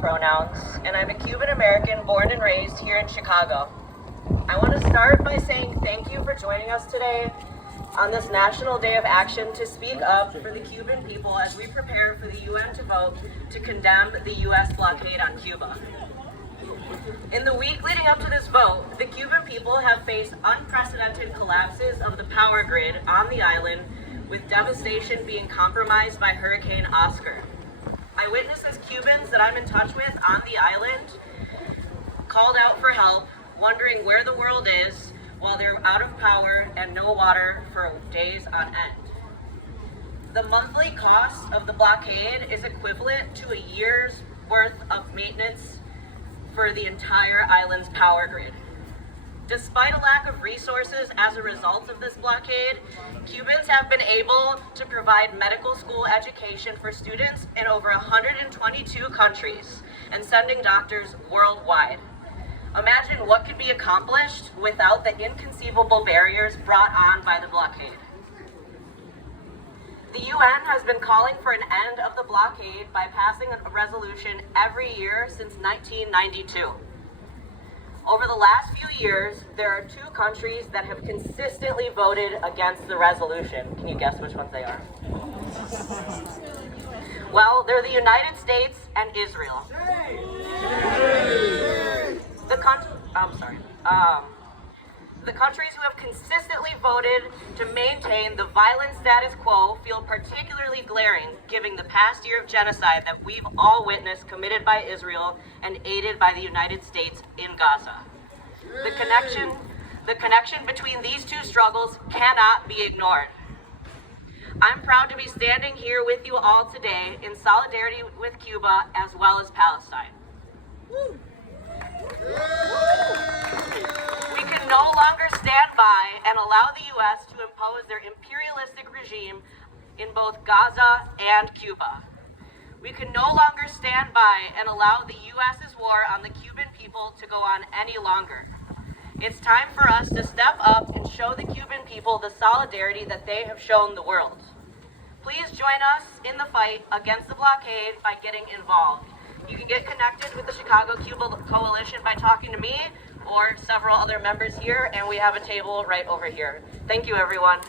pronouns, and I'm a Cuban American born and raised here in Chicago. I want to start by saying thank you for joining us today on this National Day of Action to speak up for the Cuban people as we prepare for the UN to vote to condemn the U.S. blockade on Cuba. In the week leading up to this vote, the Cuban people have faced unprecedented collapses of the power grid on the island, with devastation being compromised by Hurricane Oscar. Eyewitnesses Cubans that I'm in touch with on the island called out for help, wondering where the world is while they're out of power and no water for days on end. The monthly cost of the blockade is equivalent to a year's worth of maintenance for the entire island's power grid. Despite a lack of resources as a result of this blockade, Cubans have been able to provide medical school education for students in over 122 countries and sending doctors worldwide. Imagine what could be accomplished without the inconceivable barriers brought on by the blockade. The UN has been calling for an end of the blockade by passing a resolution every year since 1992. Over the last few years, there are two countries that have consistently voted against the resolution. Can you guess which ones they are? Well, they're the United States and Israel. The countries who have consistently voted to maintain the violent status quo feel particularly glaring, given the past year of genocide that we've all witnessed committed by Israel and aided by the United States in Gaza. The connection between these two struggles cannot be ignored. I'm proud to be standing here with you all today in solidarity with Cuba as well as Palestine. We can no longer stand by and allow the U.S. to impose their imperialistic regime in both Gaza and Cuba. We can no longer stand by and allow the U.S.'s war on the Cuban people to go on any longer. It's time for us to step up and show the Cuban people the solidarity that they have shown the world. Please join us in the fight against the blockade by getting involved. You can get connected with the Chicago Cuba Coalition by talking to me or several other members here, and we have a table right over here. Thank you, everyone.